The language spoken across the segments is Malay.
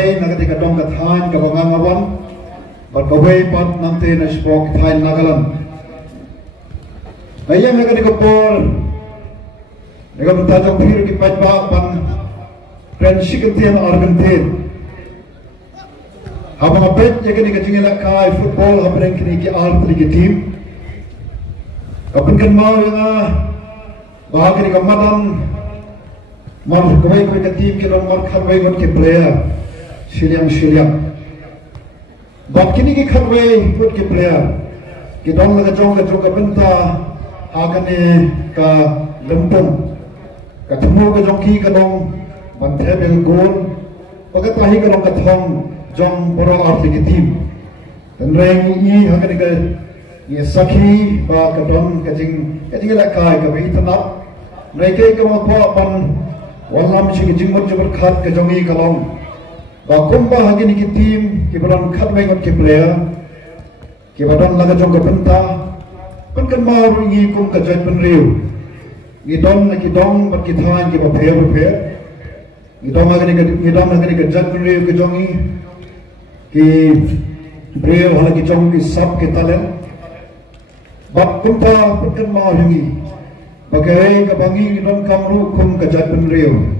kawai nak ketika dong kathan kabangang awan, bat kawai pat nanti naspok kathan nagalan. Ayam nak ketika pol, mereka bertajam biru di pajak pan, friendship ketian Argentin. Abang apet ya ketika cingela kai football apa yang kini ki art lagi team. Kapan kan mau yang bahag ketika madan. Mar kawai ke team kita mar kawai ke player Siliam bab kini ke kawai ke player kita orang laga jong ke benta agane ka lempung ketemu ke jongki ke dong banthe bel gol pakat lahi ke dong kathong jong boro art ke team dan reng i agane ke ye sakhi ba ke dong ke jing la kai ke bi tanap mereka ke mo pan Walam sih jingmut jemur khat ke jongi kalong, bakumba hagi ni tim kibaran khat mengot ke player, kibaran laga jong ke penta, kan mau ringi kum ke jai penriu, ngidong nak ngidong berkithan kiba player, ngidong hagi ni ke jai penriu ke jongi, ki player hagi jong ki sab ke talen, bakumba kan mau ringi. Bagai kebangi ngilong kamru kum kejat penriu,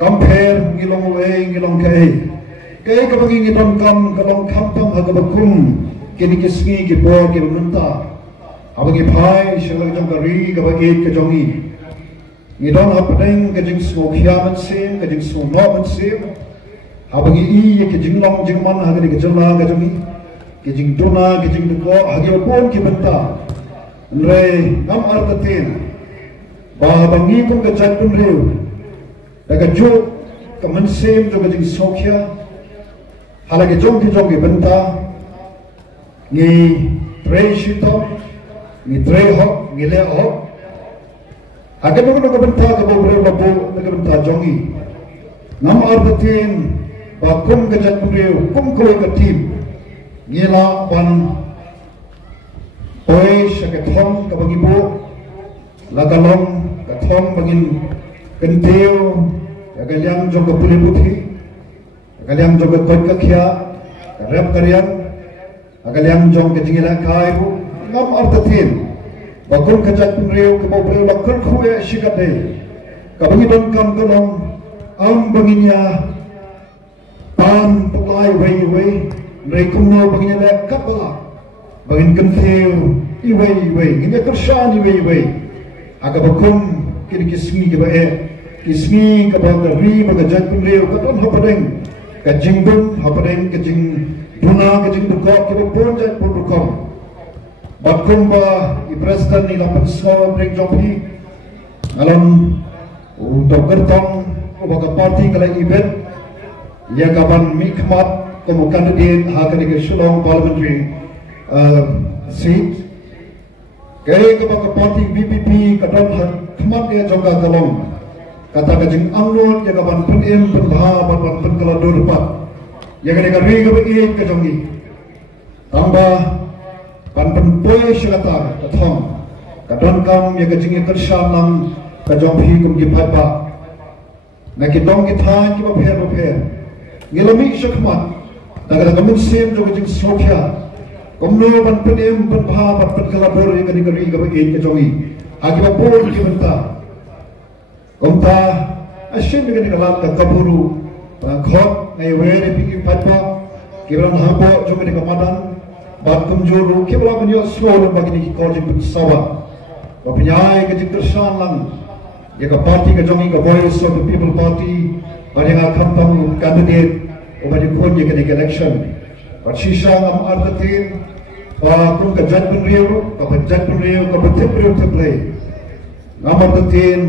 compare ngilong way ngilong kai kebangi ngilong kam kalong kampang hagabakum kini kismi kibo kimunta, abagi pai shalak jong kari kabagi kejongi, ngilong apeng kejing semua kiamat sim kejing semua noman sim, abagi i kejing long jingman hagani kejela kejongi, kejing tuna kejing duko hagibapun kimunta, nre ngam artatin. Babangi kum kejat pun riu, daga jo kemensim jo kejing sokya, halagi jong ki benta, ni trei shito, ni trei hok, ni le hok, agar nunggu benta ke bau riu labu nunggu benta jongi, nam arbatin, bakum kejat pun riu, kum koi ketim, ngila pan, oi syakethom kabagi bu, lagalong kathong bangin kentiu kagaliang jong kapuli buthi kagaliang jong kot kakhya karep karyang kagaliang jong kejingila kai bu ngam artathin bagun kajat punriu ke bau bakul khuwe shikate kabangi don kam kolong am banginya pan puklai wei rei kumno banginya le kapala bangin kentiu iwei nginya kershani wei agabakum kini kismi ke bae kismi ke baga ri baga jat punriu katon hapadeng ka jingbun hapadeng ke jing duna ke jing duko ke pon jat pun dukom bakum ba iprestan ni lapan so breng jompi alon untuk kertong baga parti kala event ya kaban mikmat komo candidate hakani ke Shillong parliamentary seat kaya kepada parti BPP kadang khmat dia jongga kalong kata kajing amnut ya kapan penim penbha ban penkaladur pat ya kene kari ke kajongi tambah ban penpoy syakata kathong kadang kam ya kajing kersanam kajong hi kum ki phapa na ki dong ki than ki ba pher ngilami syakmat daga kamun sem jo kajing sokya Komno ban penim penbha ban penkalabur yang kari ke bagian kejongi akibat pun kita komta asyik dengan kalam tak kaburu khot ngai were pingi patpa kibran habo juga dengan madan ban kumjuru kibran punya slow bagi ni korjin sawa bapinyai ke jingkersan lang ya ke parti kejongi ke voice of the people party pada ngakam tamu candidate obadi kon ya ke election Patsisha ngam artatin, kum kejat penriu, kapejat penriu, kapetit penriu terplay. Ngam artatin,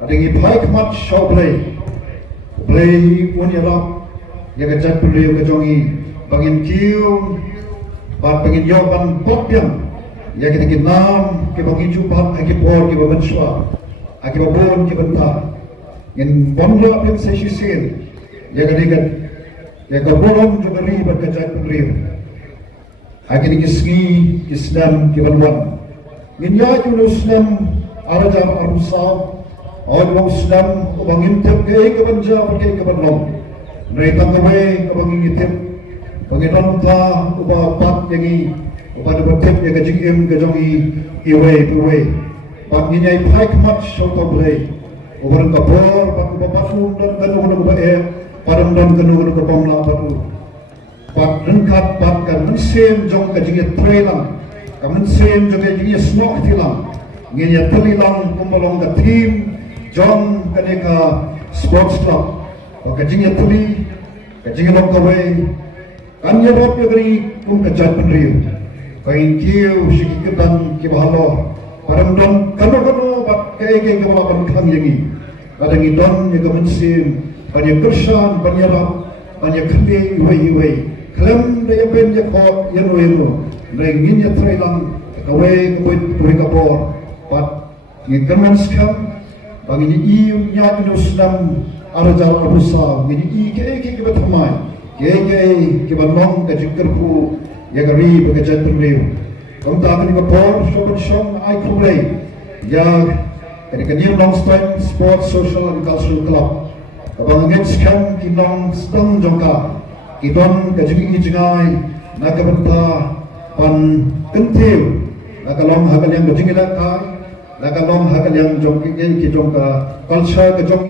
ada ngi pai kemat show play unyarap, ya kejat penriu kejongi, bangin kiu, bangin yoban potpiang, ya kita kinam, kita bangin jupat, kita bor, kita mensua, kita bor, kita bentar. Ngin bangla pun sesisin, ya kadikat. Ya kabolong juga ribat kejat penriu. Akhirnya kisgi, kisnam, kibalwan. Minya julu snam, arajam arusab. Orang snam, ubang intip ke kebanjam, ke kebalong. Mereka kawe kabang ngitip Panginoon ta uba pat yangi uba dapat ya gajing em gajongi iwe iwe pat nginyai paik mat shota bre ubar kapor pat uba pafu dan kanu uba padam dan kanu kapamla patu pat rengkat pat kan mensem jong gajing trailang kan mensem jong gajing snok tilang nginya telilang kumbalong ka team jong kaneka sports club gajing teli gajing long kawe Kanya rap ya dari kum kejat penriu, kain kiu sikitan kibahalo, paramdon kano bat kaya kebalapan kang yangi, kadang idon ya kemensim, banyak kersan, banyak rap, banyak kendi iwe, klem daya ben ya kot yano, rengin ya trailang, kawe kuit kapor, bat ngikaman skam, bagi iu nyat nusdam arajal abusa, ini kaya kebetamai. Gege kibanong kajikkerku ya gari bekerja terliu. Kamu tak akan dikapor sobat shom ai kumrei ya ketika New Longstreet Sports Social and Cultural Club. Abang ngetskan kinong stang jongka idon kajiki jingai nakabenta pan kentil nakalong hagal yang kajingilakai nakalong hagal yang jongki jongka culture kajong